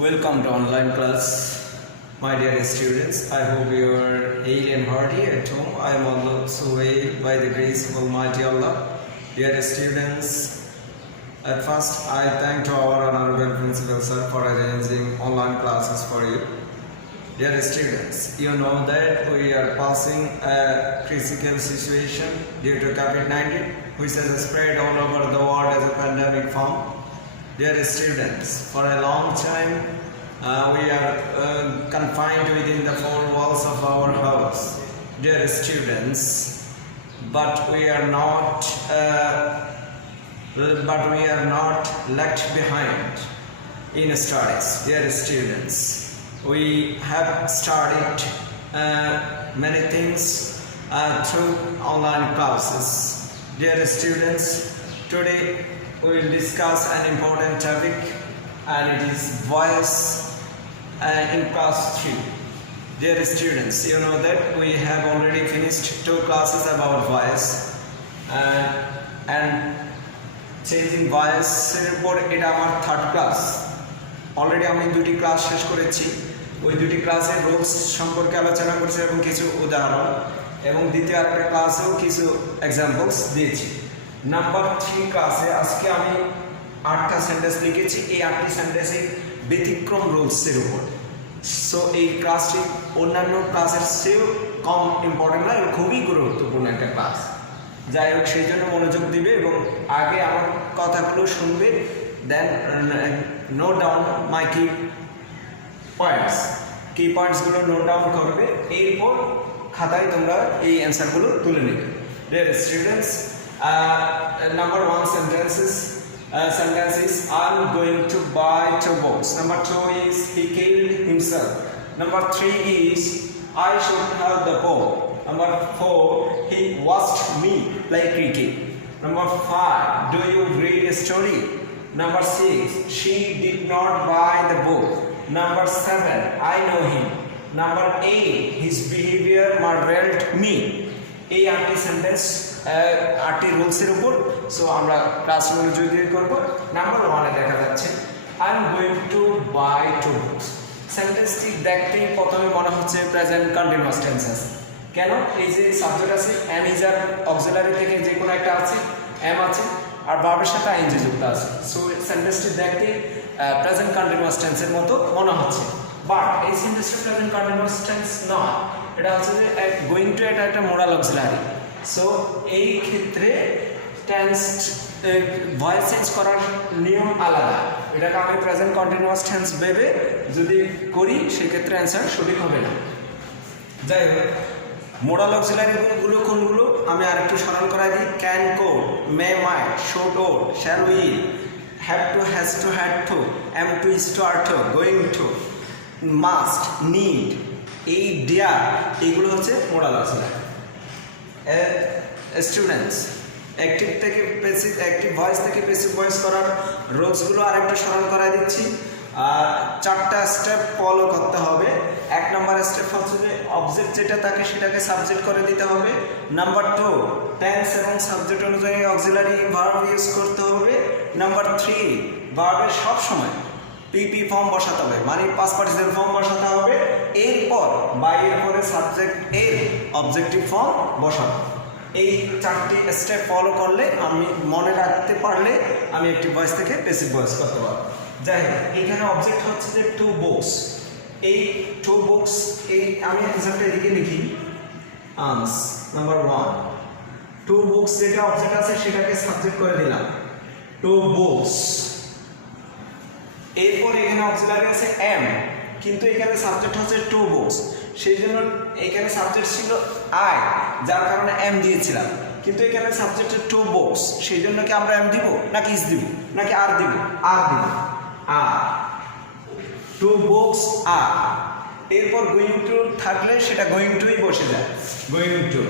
Welcome to online class, my dear students. I hope you are hale and hearty at home. I am also well by the grace of Almighty Allah. Dear students, at first I thank to our honorable principal sir for arranging online classes for you. Dear students, you know that we are passing a critical situation due to COVID-19, which has spread all over the world as a pandemic form. Dear students, for a long time we are confined within the four walls of our house. Dear students, but we are not left behind in studies. Dear students, we have started many things through online classes. Dear students, today we will discuss an important topic, and it is voice in class 3. Dear students, you know that we have already finished 2 classes about voice and changing voice report. এটা আমার 3rd class. Already আমি 2টি class শেষ করেছি। ওই 2টি ক্লাসে rules সম্পর্কে আলোচনা করেছি এবং কিছু উদাহরণ, এবং দ্বিতীয় আরেকটা ক্লাসেও কিছু এক্সাম্পলস দিয়েছি। নাম্বার 3 ক্লাসে আজকে আমি 8টা সেন্টেন্স লিখেছি। এই 8টি সেন্টেন্সে ব্যতিক্রম রুলসের উপর। সো এই ক্লাসটি অন্যান্য ক্লাসের চেয়েও কম ইম্পর্টেন্ট না, খুবই গুরুত্বপূর্ণ একটা ক্লাস। যাই হোক, সেই জন্য মনোযোগ দিবে এবং আগে আমার কথাগুলো শুনবে, দেন নোট ডাউন মাই কি পয়েন্টসগুলো নোট ডাউন করবে, এরপর খাতায় তোমরা এই অ্যান্সারগুলো তুলে নেবে। Dear students, number 1 sentence is I'm going to buy 2 books. Number 2 is he killed himself. Number 3 is I should have the ball. Number 4, he watched me play cricket. Number 5, do you read a story? Number 6, she did not buy the book. Number 7, I know him. Number 8, his behavior marveled me. এই 8টি sentence 8টি রুলসের উপর। So আমরা class মনোযোগ দিয়ে করব। Number 1 দেখা যাচ্ছে I am going to buy 2 books. সেন্টেন্সটি দেখতেই প্রথমে মনে হচ্ছে প্রেজেন্ট কন্টিনিউয়াস টেন্সেস। কেন? এই যে সাবজেক্ট আছে এম ইজ আর অক্সিলারি থেকে যে কোনো একটা আছে, এম আছে আর ভার্বের সাথে আইএনজি যুক্ত আছে। সো সেন্টেন্সটি দেখতেই প্রেজেন্ট কন্টিনিউয়াস টেন্সের মতো মনে হচ্ছে, বাট এই সেন্টেন্সটা প্রেজেন্ট কন্টিনিউয়াস টেন্স নয়। এটা হচ্ছে যে গোইং টু, এটা একটা মোরাল অক্সিলারি। সো এই ক্ষেত্রে টেন্স ভয়েস চেঞ্জ করার নিয়ম আলাদা। এটাকে আমি প্রেজেন্ট কন্টিনিউয়াস টেন্স ভেবে যদি করি সেক্ষেত্রে অ্যান্সার সঠিক হবে না। যাই হোক, মোরাল অক্সিলারিগুলো কোনগুলো আমি আরেকটু স্মরণ করাই দিই। Can could, may might, should would, shall will, have to, has to, had to, am to, is to, are to, going to, must, need, এই ডিয়ার, এইগুলো হচ্ছে মোরাল অক্সিলারি। স্টুডেন্টস, অ্যাক্টিভ থেকে প্যাসিভ, অ্যাক্টিভ ভয়েস থেকে passive voice করার রুলসগুলো আরেকটু স্মরণ করাই দিচ্ছি। 4টা স্টেপ ফলো করতে হবে। 1 নম্বর স্টেপ হচ্ছে যে অবজেক্ট যেটা থাকে সেটাকে সাবজেক্ট করে দিতে হবে। নাম্বার 2, টেন্স এবং সাবজেক্ট অনুযায়ী অক্সিলারি ভার্ব ইউজ করতে হবে। নাম্বার 3, ভার্বের সব সময় পিপি ফর্ম বসাতে হবে, মানে পাস্ট পার্টিসিপল ফর্ম বসাতে হবে। এরপর বাইরের পরে সাবজেক্ট এর অবজেক্টিভ ফর্ম বসাবো। এই 4টি স্টেপ ফলো করলে, আমি মনে রাখতে পারলে আমি অ্যাক্টিভ ভয়েস থেকে প্যাসিভ ভয়েস করতে পারবো। যাই হোক, এখানে অবজেক্ট হচ্ছে যে 2 বুকস। এই 2 বুকস, এই আমি অ্যান্সারটা এদিকে লিখি। আনস নাম্বার 1, 2 বুকস যেটা অবজেক্ট আছে সেটাকে সাবজেক্ট করে দিলাম 2 বুকস। এরপর এখানে অক্সিলারি আছে এম, কিন্তু এখানে সাবজেক্ট হচ্ছে 2 বুকস, সেই জন্য এখানে সাবজেক্ট ছিল আই, যার কারণে এম দিয়েছিলাম। কিন্তু এখানে সাবজেক্টের 2 বুকস, সেই জন্য কি আমরা এম দিব নাকি ইজ দিব নাকি আর দিব? আর দিব, আর 2 বুকস আর। এরপর গোয়িং টু থাকলে সেটা গোয়িং টুই বসে যায়, গোয়িং টু,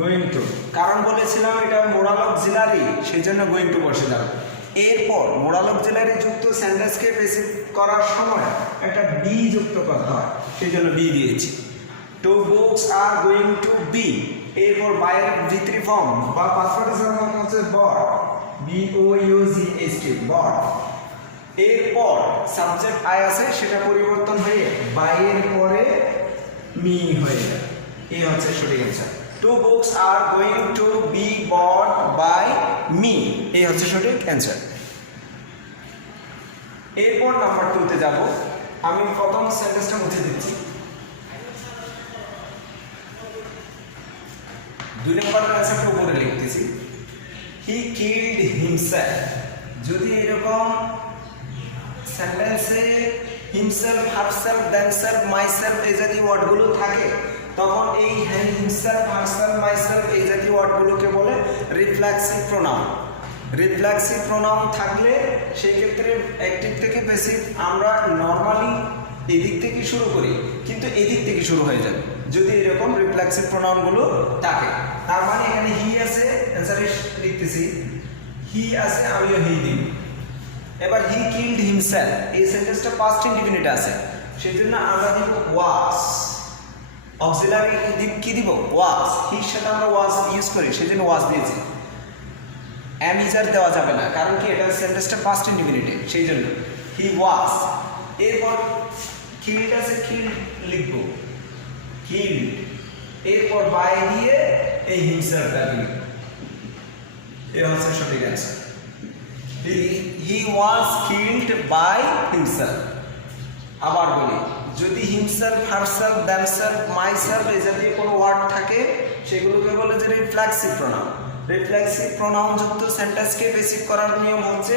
গোয়িং টু। কারণ বলেছিলাম এটা মোরাল অক্সিলারি, সেই জন্য গোয়িং টু বসে যাবে। এরপর মোরাল অক্সিলারি যুক্ত সেন্টেন্সকে প্যাসিভ করার সময় একটা বি যুক্ত করতে হয়, সেই জন্য বি দিয়েছি। 2 books are going to be. এরপর বাইরের V3 ফর্ম বা পাসওয়ার্ড ফর্ম হচ্ছে বট, BOUGHT, বট। এরপর সাবজেক্ট আই আছে, সেটা পরিবর্তন হয়ে বাই এর পরে মি হয়ে যায়। এই হচ্ছে সঠিক answer. 2 books are going to be bought by me, এই হচ্ছে সঠিক অ্যান্সার। এরপর নাম্বার 2 তে যাব। আমি প্রথম সেন্টেন্সটা মুছে দিচ্ছি। 2 নম্বর অ্যান্সারটা উপরে লিখতেছি। He killed himself. যদি এরকম সেন্টেন্সে হিমসেলফ, হারসেলফ, দেমসেলফ, মাইসেলফ এই জাতীয় ওয়ার্ডগুলো থাকে, তখন এই হিমসেলফ, হারসেলফ, মাইসেলফ এই জাতীয় ওয়ার্ডগুলোকে বলে রিফ্লেক্সিভ প্রোনাউন। রিফ্লেক্সিভ প্রোনাউন থাকলে সেই ক্ষেত্রে অ্যাক্টিভ থেকে প্যাসিভ আমরা নর্মালি এদিক থেকে শুরু করি, কিন্তু এদিক থেকে শুরু হয়ে যাবে যদি এরকম রিফ্লেক্সিভ প্রোনাউনগুলো থাকে। তার মানে এখানে হি আছে, অ্যান্সারে লিখতেছি হি আছে, আমিও হি দিই। এবার হি কিল্ড হিমসেলফ, এই সেন্টেন্সটা পাস্ট ইনডিফিনিট আছে, সেই জন্য আমরা দিব ওয়াজ। অক্সিলারি কি দিব? ওয়াজ। হির সাথে আমরা ওয়াজ ইউজ করি, সেই জন্য ওয়াজ দিয়েছি। এম ইজার দেওয়া যাবে না, কারণ কি এটা সেন্টেন্সটা পাস্ট ইনডিফিনিটে, সেই জন্য হি ওয়াজ। এরপর কিল্ড আছে, কিল্ড লিখব, কিল্ড। এরপর বাই দিয়ে এই হিমসেলফটা লিখব। এই হচ্ছে সঠিক answer. He was killed by himself. আবার বলি, যদি হিমসেলফ, হারসেলফ, দেমসেলফ, মাইসেলফ এই জাতীয় কোনো ওয়ার্ড থাকে, সেগুলোকে বলে যে রিফ্লেক্সিভ প্রোনাউন। রিফ্লেক্সিভ প্রোনাউন যুক্ত সেন্টেন্সকে বেসিক করার নিয়ম হচ্ছে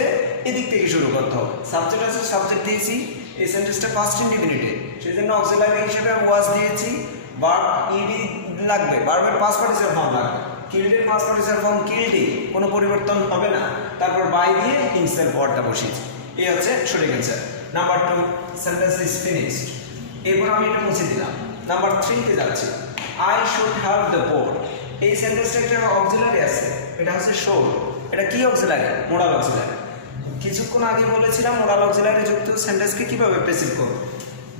এদিক থেকে শুরু করতে হবে। সাবজেক্ট আছে, সাবজেক্ট দিয়েছি, এই সেন্টেন্সটা পাস্ট ইনডিফিনিটে, সেই জন্য অক্সিলারি হিসেবে ওয়াজ দিয়েছি। ভার্ব ইডি লাগবে, ভার্বের পাস্ট পার্টিসিপল ফর্ম লাগবে। কিল্ডের পাস্ট পার্টিসিপল ফর্ম কিল্ডি, কোনো পরিবর্তন হবে না। তারপর বাই দিয়ে হিমসেলফ ওয়ার্ডটা বসিয়েছি। এই হচ্ছে সঠিক answer. Number 2 sentence is finished. এরপর আমি এটা মুছে দিলাম। নাম্বার 3 তে যাচ্ছি। I should have the poor. এই সেন্টেন্সটা একটা অক্সিলারি আছে, এটা হচ্ছে শুড। এটা কি অক্সিলারি? Modal auxiliary. কিছুক্ষণ আগে বলেছিলাম মোডাল অক্সিলারি যুক্ত সেন্টেন্সকে কিভাবে প্যাসিভ করব।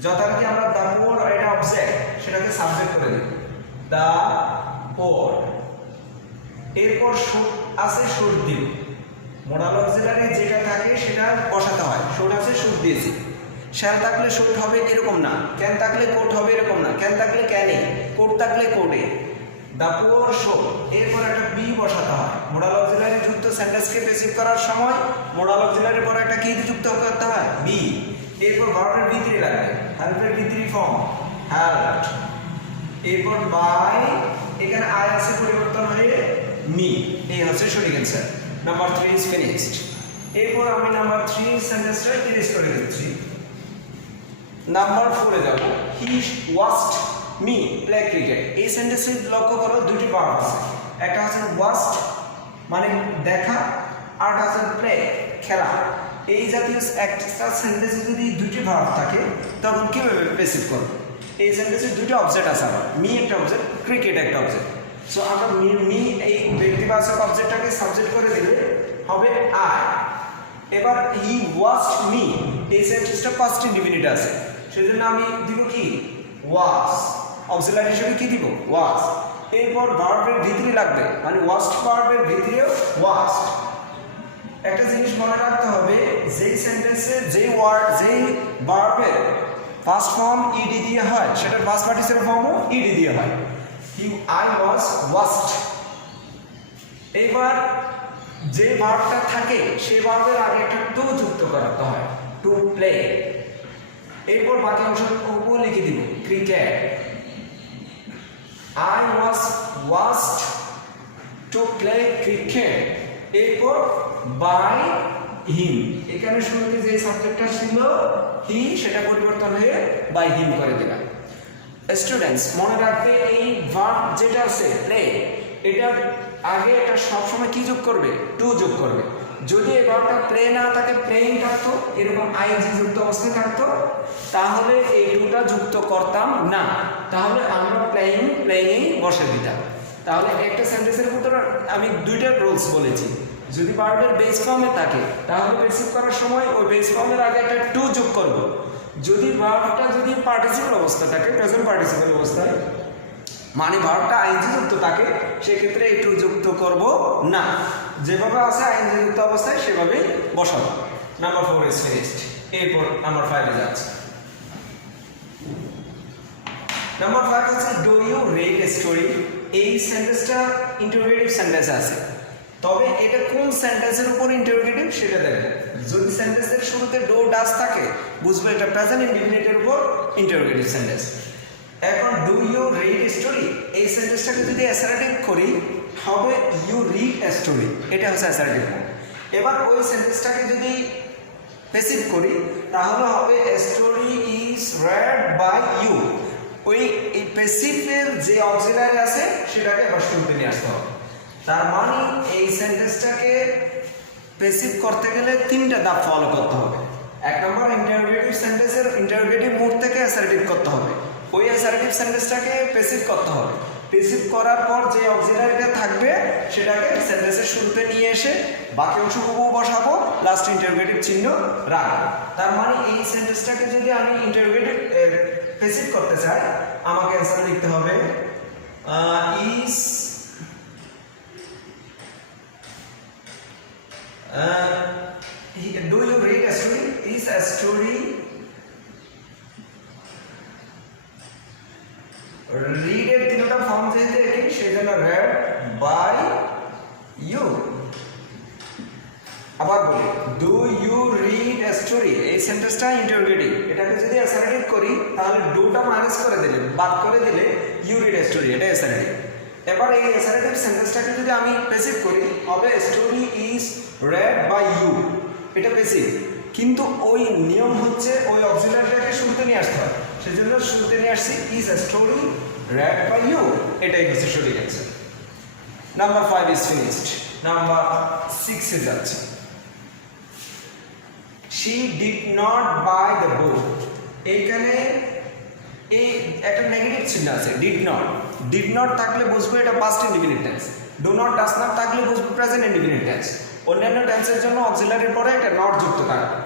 যথারীতি আমরা দ্য পোর, এটা অবজেক্ট, সেটাকে সাবজেক্ট করে দিই, দ্য পোর। এরপর শুড আছে, শুড দিব। মোডাল অক্সিলারি যেটা থাকে সেটা বসাতে হয়। শুড আছে, শুড দিয়েছি। শ্যাল থাকলে শুড হবে এরকম না, ক্যান থাকলে কোট হবে এরকম না, ক্যান থাকলে ক্যানে, কোট থাকলে কোটে। দ্য পোর শুড, এরপর একটা বি বসাতে হয়। মোডাল অক্সিলারি যুক্ত সেন্টেন্সকে প্যাসিভ করার সময় মোডাল অক্সিলারির পর একটা কি যুক্ত করতে হয়? বি। এরপর ভার্বের ভিতরে লাগবে, হেল্পের ভিতরি ফর্ম হেল্প। এরপর বাই, এখানে আই আছে পরিবর্তন হয়ে মি। এই হচ্ছে সঠিক অ্যান্সার। Number 3 is finished. এরপর আমি নাম্বার 3 সেন্টেন্সটা ইরেজ করে দিচ্ছি। নাম্বার 4 এ যাব। হি ওয়াচড মি প্লে ক্রিকেট। এই সেন্টেন্সে লক্ষ্য করো দুটি ভার্ব আছে, একটা হচ্ছে ওয়াচড মানে দেখা, আর একটা হচ্ছে প্লে খেলা। এই জাতীয় একটা সেন্টেন্সে যদি দুটি ভার্ব থাকে তখন কিভাবে প্যাসিভ করব? এই সেন্টেন্সে দুটো অবজেক্ট আছে, আবার মি একটা অবজেক্ট, ক্রিকেট একটা অবজেক্ট। সো আমরা মি এই ব্যক্তিবাচক অবজেক্টটাকে সাবজেক্ট করে দিলে হবে আই। এবার হি ওয়াচড মি, এই সেন্টেন্সটা পাস্ট ইনডিফিনিট আছে, সেজন্য আমি দিব কি? ওয়াচ। অক্সিলারি হিসেবে কি দিব? ওয়াচ। এরপর ভার্বের ভিতরে লাগবে, মানে ওয়াচড ভার্বের ভিতরেও ওয়াচড। একটা জিনিস মনে রাখতে হবে, যেই সেন্টেন্সে যেই ওয়ার্ড, যেই ভার্বের ফার্স্ট ফর্ম ইডি দিয়ে হয়, সেটার পাস্ট পার্টিসিপল ফর্মও ইডি দিয়ে হয়। I was watched. এবার যে ভার্বটা থাকে সেই ভার্বের আগে একটা টু যুক্ত করাতে হয়, টু প্লে। এরপর বাকি অংশটুকু লিখে দিব, cricket. I was watched to play cricket. এরপর বাই হিম, এখানে শুরুতে যে সাবজেক্টটা ছিল হি, সেটা পরিবর্তন হয়ে বাই হিম করে দিলাম। স্টুডেন্টস মনে রাখবে, এই ভার্ব যেটা আছে প্লে, এটার আগে এটা সবসময় কি যোগ করবে? টু যোগ করবে। যদি এই ভার্বটা প্লে না থাকে, প্লেইং থাকতো, এরকম আইএনজি যুক্ত অবস্থায় থাকতো, তাহলে এই টুটা যুক্ত করতাম না, তাহলে আমরা প্লেইংয়েই বসে দিতাম। তাহলে একটা সেন্টেন্সের ভিতরে আমি দুইটা রুলস বলেছি। যদি ভার্বের বেস ফর্মে থাকে তাহলে প্যাসিভ করার সময় ওই বেস ফর্মের আগে একটা টু যোগ করব। যদি ভার্বটা যদি পার্টিসিপল অবস্থা থাকে, প্রেজেন্ট পার্টিসিপল অবস্থায়, মানে ভার্বটা আইএনজি যুক্ত থাকে সেক্ষেত্রে একটু যুক্ত করব না, যেভাবে আছে আইএনজি যুক্ত অবস্থায় সেভাবেই বসাবো। Number 4 is finished. এরপর নাম্বার 5 এ যাচ্ছে। নাম্বার 5 হচ্ছে do you read a story. এই সেন্টেন্সটা ইন্টারোগেটিভ সেন্টেন্স আছে, তবে এটা কোন সেন্টেন্সের উপর ইন্টারোগেটিভ সেটা দেখো। যদি সেন্টেন্সের শুরুতে ডু ডাজ থাকে বুঝবো এটা প্রেজেন্ট ইনডিফিনিটের উপর ইন্টারোগেটিভ সেন্টেন্স। এখন do you read a story, এই সেন্টেন্সটাকে যদি অ্যাসার্টিভ করি হবে ইউ রিড এ স্টোরি, এটা হচ্ছে অ্যাসার্টিভ ফর্ম। এবার ওই সেন্টেন্সটাকে যদি প্যাসিভ করি তাহলে হবে a story is read by you. ওই প্যাসিভের যে অক্সিলারি আছে সেটাকে আবার শুনতে নিয়ে আসতে হবে। তার মানে এই সেন্টেন্সটাকে প্যাসিভ করতে গেলে 3টা ধাপ ফলো করতে হবে। 1 নম্বর ইন্টারোগেটিভ সেন্টেন্সের ইন্টারোগেটিভ মোড থেকে অ্যাসার্টিভ করতে হবে, ওই অ্যাসার্টিভ সেন্টেন্সটাকে প্যাসিভ করতে হবে। প্যাসিভ করার পর যে অক্সিলারিটা থাকবে সেটাকে সেন্টেন্সের শুরুতে নিয়ে এসে বাকি অংশটুকু বসাবো, লাস্ট ইন্টারোগেটিভ চিহ্ন রাখবো। তার মানে এই সেন্টেন্সটাকে যদি আমি ইন্টারোগেটিভ প্যাসিভ করতে চাই আমাকে অ্যান্সার লিখতে হবে is do you read a story? Is a story read এর তিনটা ফর্ম যেহেতু একই সেজন্য read by you। আবার বলি do you read a story, এই সেন্টেন্সটা ইন্টারোগেটিভ, এটাকে যদি অ্যাসার্টিভ করি তাহলে ডুটা মাইনাস করে দিলে বাদ করে দিলে you read a story, এটা অ্যাসার্টিভ। এবার এই অ্যাসার্টিভ সেন্টেন্সটাকে যদি আমি প্যাসিভ করি হবে story is read by you, এটা প্যাসিভ। কিন্তু ওই নিয়ম হচ্ছে ওই অক্সিলারিটাকে শুরুতে নিয়ে আসতে হয়, সেজন্য শুরুতে নিয়ে আসছি is a story read by you, এটাই হচ্ছে সঠিক answer. Number 5 is finished. Number 6 এ যাচ্ছে। she did not buy the book, এইখানে এই একটা নেগেটিভ চিহ্ন আছে did not থাকলে বুঝবো এটা past indefinite tense, do not does not থাকলে বুঝবো প্রেজেন্ট ইনডিফিনিট টেন্স। অন্যান্য টেন্সের জন্য অক্সিলারির পরে এটা নট যুক্ত থাকবে।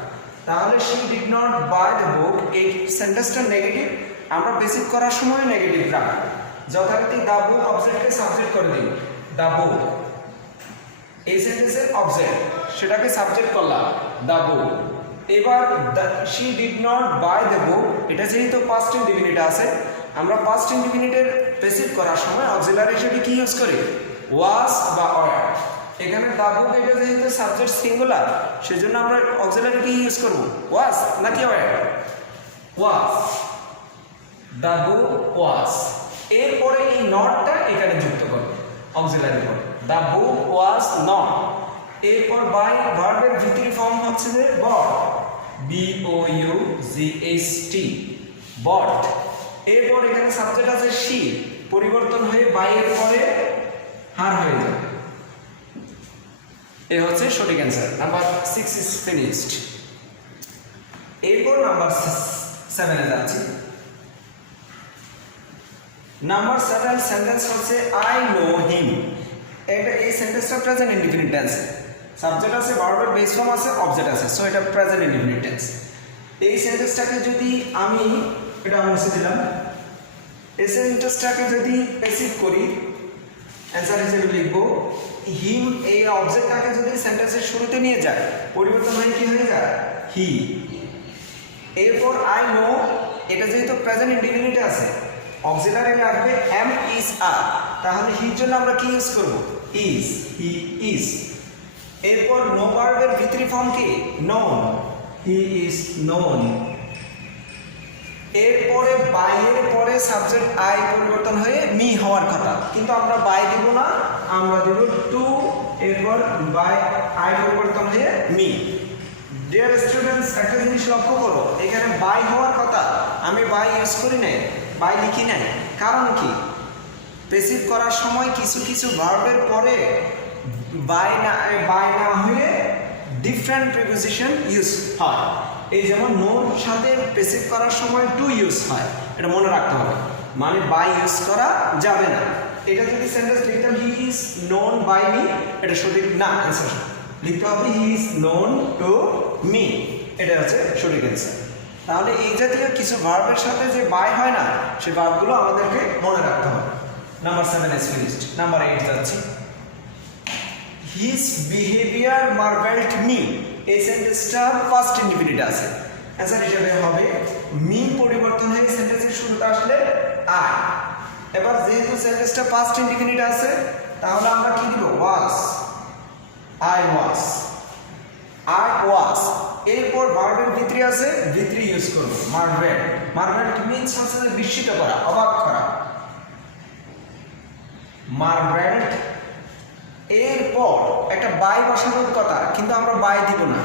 তাহলে she did not buy the book, এই সেন্টেন্সটা নেগেটিভ, আমরা বেসিক করার সময় নেগেটিভ রাখবো। যথারীতি দা বুক অবজেক্টকে সাবজেক্ট করে দিই, দা বুক এই সেন্টেন্সের অবজেক্ট, সেটাকে সাবজেক্ট করলাম দা বুক। এবার she did not buy the book, এটা যেহেতু পাস্ট ইনডিফিনিট আছে আমরা পাস্ট ইনডিফিনিটের প্যাসিভ করার সময় অক্সিলারি হিসেবে কি ইউজ করি was বা were। এখানে দা বুক এটা যেহেতু সাবজেক্ট সিঙ্গুলার সেজন্য আমরা অক্সিলারি কি ইউজ করব was নাকি were, was, the book was। এরপরে এই নটটা এখানে যুক্ত করব অক্সিলারি পরে, দা বুক was not। এরপর বাই ভার্বের ভিতরি ফর্ম হচ্ছে যে বট, BOUGHT, বট। এরপর এখানে সাবজেক্ট আছে she, পরিবর্তন হয়ে বাই এর পরে হার হয়ে যাবে। এই হচ্ছে সঠিক অ্যান্সার। Number 6 is finished. এরপর নাম্বার 7 এ যাচ্ছি। নাম্বার 7 সেন্টেন্স হচ্ছে আই নো হিম, এটা এই সেন্টেন্সটা প্রেজেন্ট ইনডিফিনিট টেন্স, সাবজেক্ট আছে ভার্বের বেস ফর্ম আছে অবজেক্ট আছে, সো এটা প্রেজেন্ট ইনডিফিনিট টেন্স। এই সেন্টেন্সটাকে যদি আমি এটা মুছে দিলাম, এই সেন্টেন্সটাকে যদি প্যাসিভ করি অ্যান্সার হিসেবে লিখব হিম, এই অবজেক্টটাকে যদি সেন্টেন্সের শুরুতে নিয়ে যায় পরিবর্তন হয়ে কি হয়ে যায় হি। এরপর আই নো এটা যেহেতু প্রেজেন্ট ইনডিফিনিট আছে অক্সিলারি লাগবে এম ইজ আর, তাহলে হির জন্য আমরা কি ইউজ করব ইজ, হি ইজ। এরপর নো ভার্বের ভিতরি ফর্ম কি নোন, হি ইজ নোন। এরপরে বাই এর পরে সাবজেক্ট আই পরিবর্তন হয়ে মি হওয়ার কথা, কিন্তু আমরা বাই দিব না, আমরা দেব টু, এরপর বাই আই পরিবর্তন হয়ে মি। ডিয়ার স্টুডেন্টস একটা জিনিস লক্ষ্য করো, এখানে বাই হওয়ার কথা আমি বাই ইউজ করি নাই, বাই লিখি নাই, কারণ কি প্যাসিভ করার সময় কিছু কিছু ভার্বের পরে বাই না হয়ে ডিফারেন্ট প্রিপোজিশন ইউজ হয়। এই যেমন নোর সাথে প্যাসিভ করার সময় টু ইউজ হয়, এটা মনে রাখতে হবে, মানে বাই ইউজ করা যাবে না। এটা যদি সেন্টেন্স লিখতাম he is known by me, এটা সঠিক না, অ্যান্সার লিখতে হবে he is known to me, এটা হচ্ছে সঠিক অ্যান্সার। তাহলে এই জাতীয় কিছু ভার্বের সাথে যে বাই হয় না সেই ভার্বগুলো আমাদেরকে মনে রাখতে হবে। Number 7 is finished. নাম্বার 8 যাচ্ছি। His behavior marveled me. এই সেন্টেন্সটা ফার্স্ট ইনডিফিনিট আছে। অ্যান্সার হিসেবে হবে মি পরিবর্তন হয়ে সেন্টেন্সের শুরুতে আসলে আই। এবার যেহেতু সেন্টেন্সটা ফার্স্ট ইনডিফিনিট আছে তাহলে আমরা কি দিব? Was. I was, I was. এরপর ভার্বের ভিতরে আছে, ভিতরে ইউজ করব মার্ভেল। মার্ভেল মিন্স হচ্ছে যে বিস্মিত করা, অবাক করা। মার্ভেল। এরপর একটা বাই বসানোর কথা, কিন্তু আমরা বাই দিব না।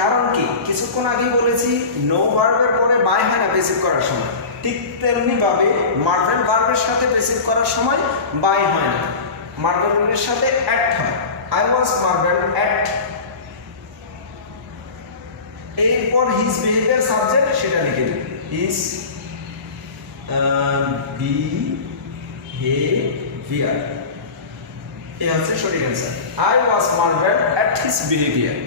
কারণ কি? কিছুক্ষণ আগেই বলেছি নো ভার্বের পরে বাই হয় না বেসিক করার সময়। ঠিক তেমনি ভাবে মার্ভেল ভার্বের সাথে বেসিক করার সময় বাই হয় না, মার্ভেলের সাথে অ্যাট হয়। I was Marvel at. এরপর হিজ বিহেভিয়ার সাবজেক্ট সেটা লিখে দিন। হিজ বিহেভিয়ার, এই হচ্ছে সঠিক answer. I was Marvel at his behaviour.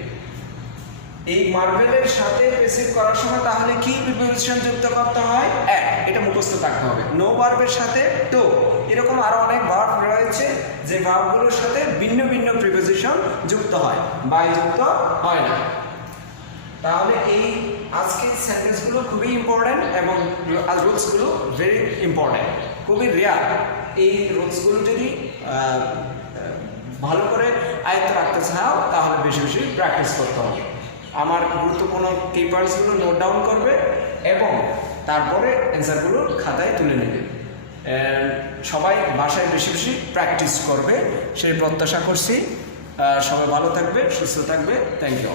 এই মার্ভেলের সাথে প্রেসিভ করার সময় তাহলে কি প্রিপোজিশন যুক্ত করতে হয়? অ্যাট। এটা মুখস্থ থাকতে হবে। নো ভার্বের সাথে টু। এরকম আরো অনেক ভার্ব রয়েছে যে ভার্বগুলোর সাথে ভিন্ন ভিন্ন প্রিপোজিশন যুক্ত হয়, বাই যুক্ত হয় না। তাহলে এই আজকের সেন্টেন্সগুলো খুবই ইম্পর্টেন্ট এবং রুলসগুলো ভেরি ইম্পর্টেন্ট, খুবই রেয়ার। এই রুলসগুলো যদি ভালো করে আয়ত্ত রাখতে চাও তাহলে বেশি বেশি প্র্যাকটিস করতে হবে। আমার গুরুত্বপূর্ণ কিপার্সগুলো নোট ডাউন করবে এবং তারপরে অ্যান্সারগুলো খাতায় তুলে নেবে। সবাই বাসায় বেশি বেশি প্র্যাকটিস করবে সেই প্রত্যাশা করছি। সবাই ভালো থাকবে, সুস্থ থাকবে। Thank you.